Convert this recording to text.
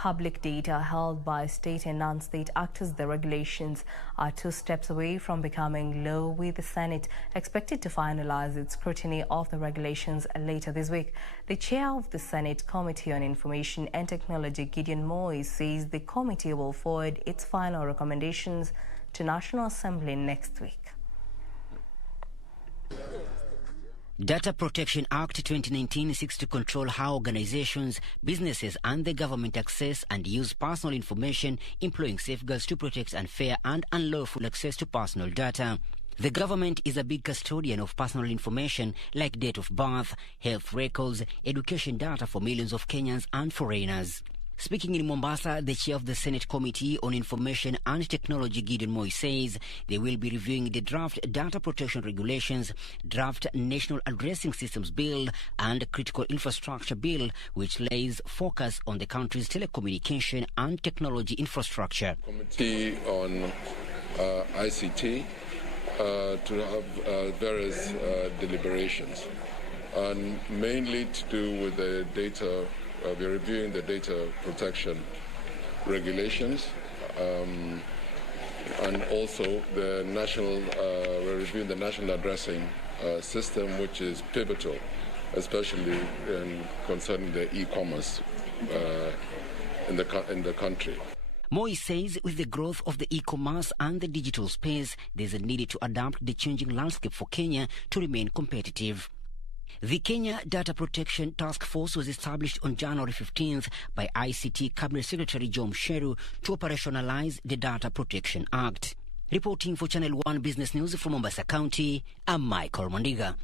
public data held by state and non-state actors. The regulations are 2 steps away from becoming law, with the Senate expected to finalize its scrutiny of the regulations later this week. The chair of the Senate Committee on Information and Technology, Gideon, says the committee will forward its final recommendations to National Assembly next week. Data Protection Act 2019 seeks to control how organizations, businesses and the government access and use personal information, employing safeguards to protect unfair and unlawful access to personal data. The government is a big custodian of personal information like date of birth, health records, education data for millions of Kenyans and foreigners. Speaking in Mombasa, the chair of the Senate Committee on Information and Technology, Gideon, says they will be reviewing the draft Data Protection Regulations, draft National Addressing Systems Bill and Critical Infrastructure Bill, which lays focus on the country's telecommunication and technology infrastructure. Committee on ICT to have various deliberations, and mainly to do with the data. We're reviewing the data protection regulations, and also the we're reviewing the national addressing system, which is pivotal, especially concerning the e-commerce in the country. Moi says with the growth of the e-commerce and the digital space, there's a need to adapt the changing landscape for Kenya to remain competitive. The Kenya Data Protection Task Force was established on January 15th by ICT Cabinet Secretary John Sheru to operationalize the Data Protection Act. Reporting for Channel 1 Business News from Mombasa County, I'm Michael Mandiga.